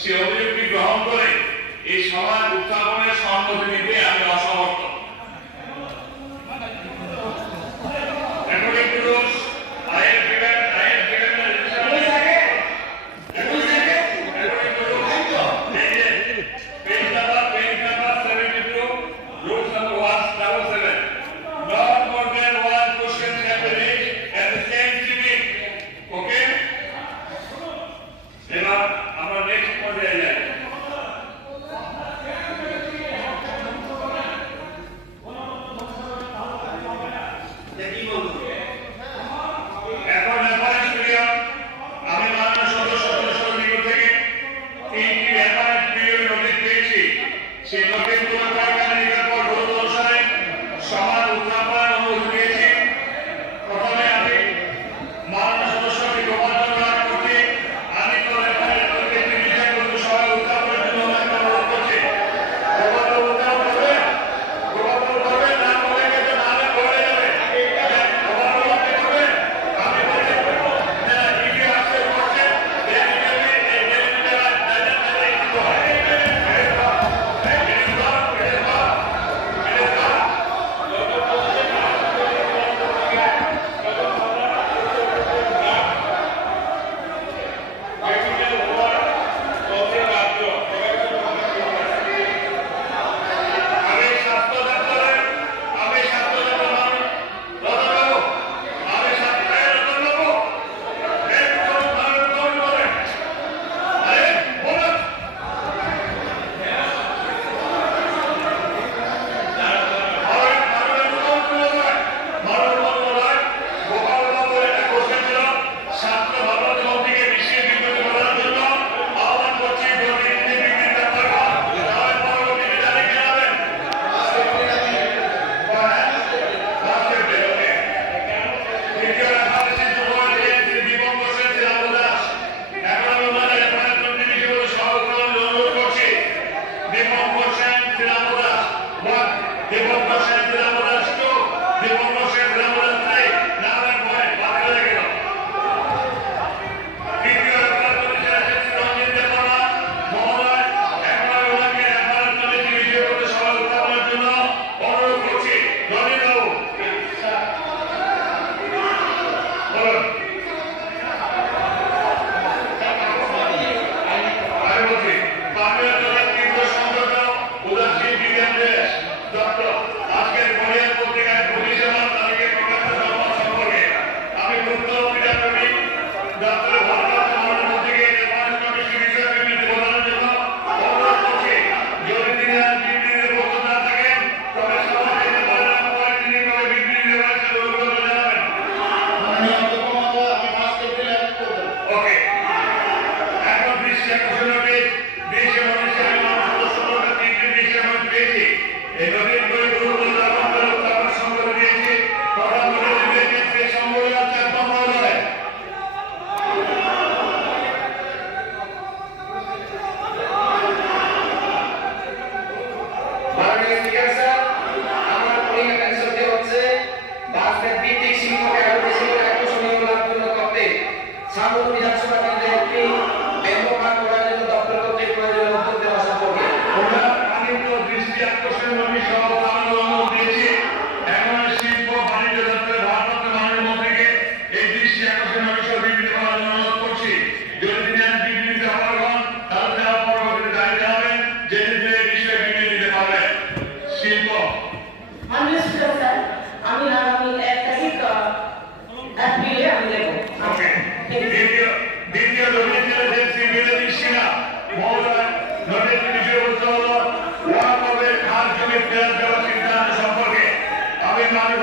সে অভিযোগটি গ্রহণ করে এই সমাজ উত্থাপনের সম্মতি দিতে আমি অসমর্থ। According to those, I have given page number 72, rules number 177. Not more than one question can be raised at the same sitting. Okay? এবার আমরা নেক্সট পর্যায়ে যাই। এখন রেফারেন্স পিরিয়ড আমি মাননীয় সদস্যদের নিকট থেকে 3টি রেফারেন্স পিরিয়ড নোটিশ পেয়েছি। সেই নোটিশগুলো কার্যকারিতার পর রোল অনুসারে সমাজ উত্থাপনের অনুমতি পেয়েছি। প্রথমে আমি মাননীয় সদস্যকে গোপন করার করছি। আমি তো রেফারেন্স নোটিশটি বিচার করতে সবাই উত্থাপনের জন্য অনুরোধ করছি। না বলে গেছে নামে বলে যাবে। সম্পর্কে আমি